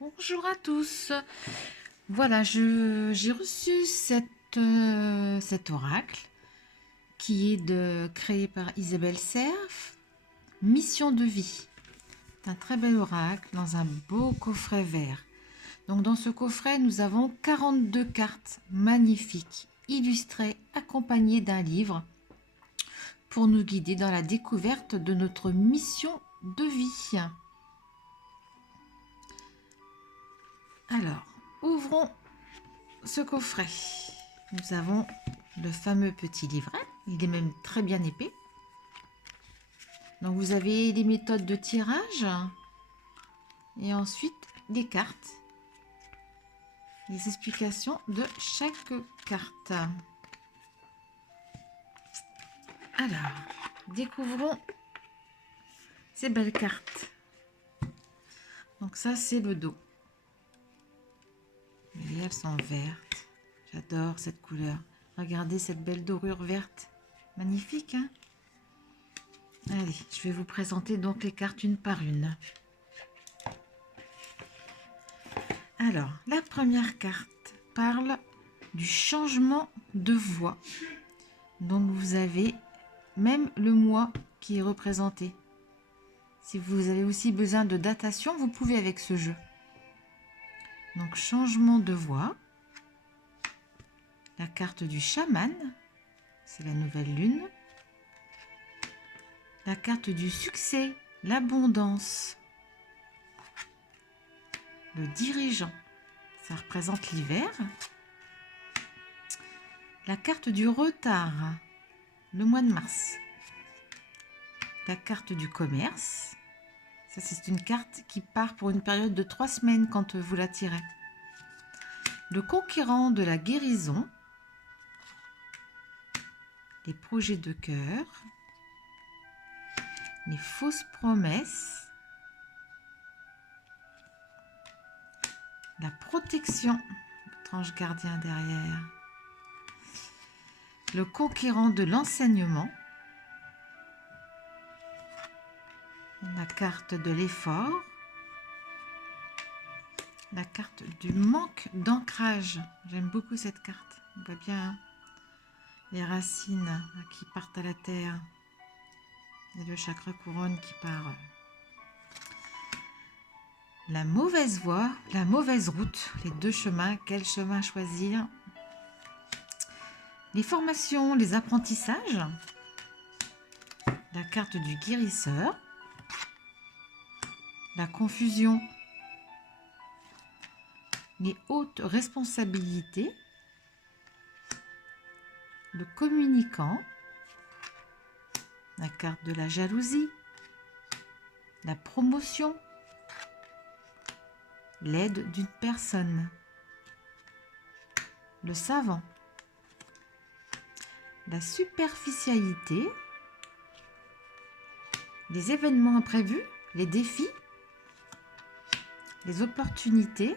Bonjour à tous. Voilà, j'ai reçu cet oracle qui est créé par Isabelle Serf, Mission de vie. C'est un très bel oracle dans un beau coffret vert. Donc dans ce coffret, nous avons 42 cartes magnifiques, illustrées, accompagnées d'un livre pour nous guider dans la découverte de notre mission de vie. Alors, ouvrons ce coffret. Nous avons le fameux petit livret. Il est même très bien épais. Donc vous avez les méthodes de tirage et ensuite les cartes, les explications de chaque carte. Alors, découvrons ces belles cartes. Donc ça, c'est le dos. Et elles sont vertes. J'adore cette couleur. Regardez cette belle dorure verte. Magnifique, hein? Allez, je vais vous présenter donc les cartes une par une. Alors, la première carte parle du changement de voix. Donc, vous avez même le mois qui est représenté. Si vous avez aussi besoin de datation, vous pouvez avec ce jeu. Donc, changement de voix. La carte du chaman, c'est la nouvelle lune. La carte du succès, l'abondance. Le dirigeant, ça représente l'hiver. La carte du retard, le mois de mars. La carte du commerce, ça c'est une carte qui part pour une période de 3 semaines quand vous la tirez. Le conquérant de la guérison. Les projets de cœur. Les fausses promesses. La protection, votre ange gardien derrière. Le conquérant de l'enseignement. La carte de l'effort. La carte du manque d'ancrage. J'aime beaucoup cette carte. On voit bien les racines qui partent à la terre. Et le chakra couronne qui part. La mauvaise voie, la mauvaise route, les deux chemins, quel chemin choisir? Les formations, les apprentissages, la carte du guérisseur, la confusion, les hautes responsabilités, le communicant, la carte de la jalousie, la promotion, l'aide d'une personne, le savant, la superficialité, les événements imprévus, les défis, les opportunités,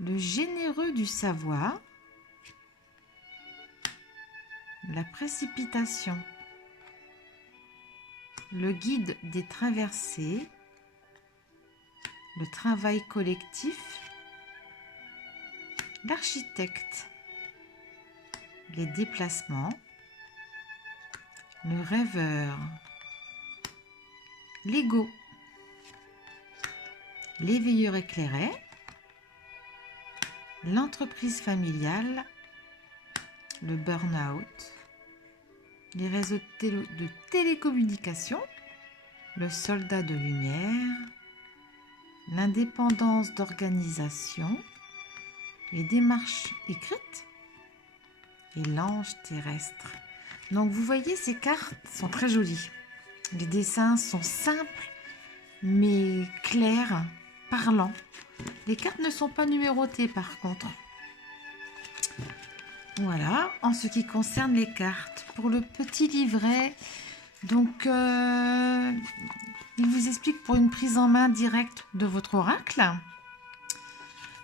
le généreux du savoir, la précipitation, le guide des traversées, le travail collectif, l'architecte, les déplacements, le rêveur, l'ego, l'éveilleur éclairé, l'entreprise familiale, le burn-out, les réseaux de télécommunication, le soldat de lumière, l'indépendance d'organisation, les démarches écrites et l'ange terrestre. Donc vous voyez, ces cartes sont très jolies. Les dessins sont simples mais clairs, parlants. Les cartes ne sont pas numérotées par contre. Voilà, en ce qui concerne les cartes. Pour le petit livret, donc il vous explique pour une prise en main directe de votre oracle.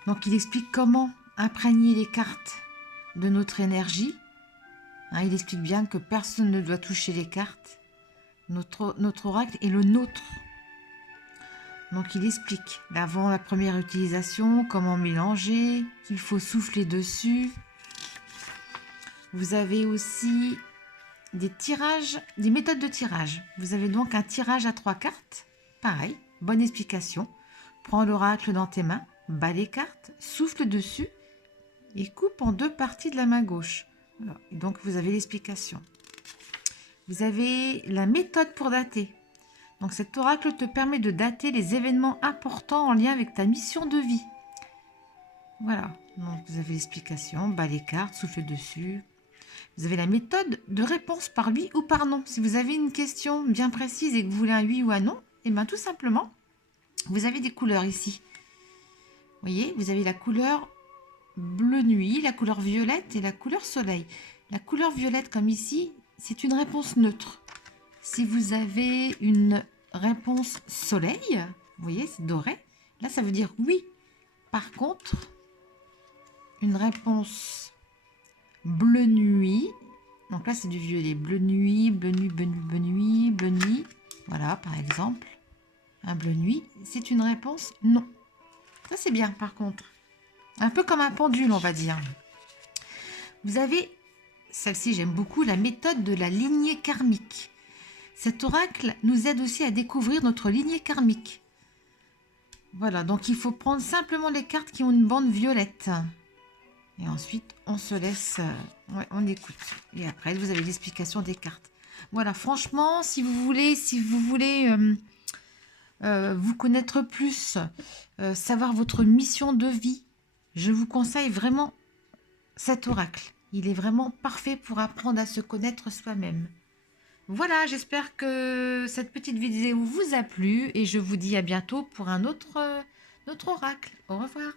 Donc il explique comment imprégner les cartes de notre énergie. Il explique bien que personne ne doit toucher les cartes. Notre oracle est le nôtre. Donc il explique avant la première utilisation, comment mélanger, qu'il faut souffler dessus. Vous avez aussi des tirages, des méthodes de tirage. Vous avez donc un tirage à 3 cartes. Pareil, bonne explication. Prends l'oracle dans tes mains, bats les cartes, souffle dessus et coupe en 2 parties de la main gauche. Voilà. Et donc vous avez l'explication. Vous avez la méthode pour dater. Donc cet oracle te permet de dater les événements importants en lien avec ta mission de vie. Voilà, donc vous avez l'explication, bas les cartes, souffle dessus. Vous avez la méthode de réponse par oui ou par non. Si vous avez une question bien précise et que vous voulez un oui ou un non, et bien tout simplement, vous avez des couleurs ici. Vous voyez, vous avez la couleur bleu nuit, la couleur violette et la couleur soleil. La couleur violette comme ici, c'est une réponse neutre. Si vous avez une réponse soleil, vous voyez, c'est doré, là ça veut dire oui. Par contre, une réponse bleu nuit, donc là c'est du violet, bleu nuit, bleu nuit, bleu nuit, bleu nuit, bleu nuit, voilà par exemple, un bleu nuit, c'est une réponse non. Ça c'est bien par contre, un peu comme un pendule on va dire. Vous avez, celle-ci j'aime beaucoup, la méthode de la lignée karmique. Cet oracle nous aide aussi à découvrir notre lignée karmique. Voilà, donc il faut prendre simplement les cartes qui ont une bande violette. Et ensuite, on se laisse, on écoute. Et après, vous avez l'explication des cartes. Voilà, franchement, si vous voulez vous connaître plus, savoir votre mission de vie, je vous conseille vraiment cet oracle. Il est vraiment parfait pour apprendre à se connaître soi-même. Voilà, j'espère que cette petite vidéo vous a plu et je vous dis à bientôt pour un autre oracle. Au revoir.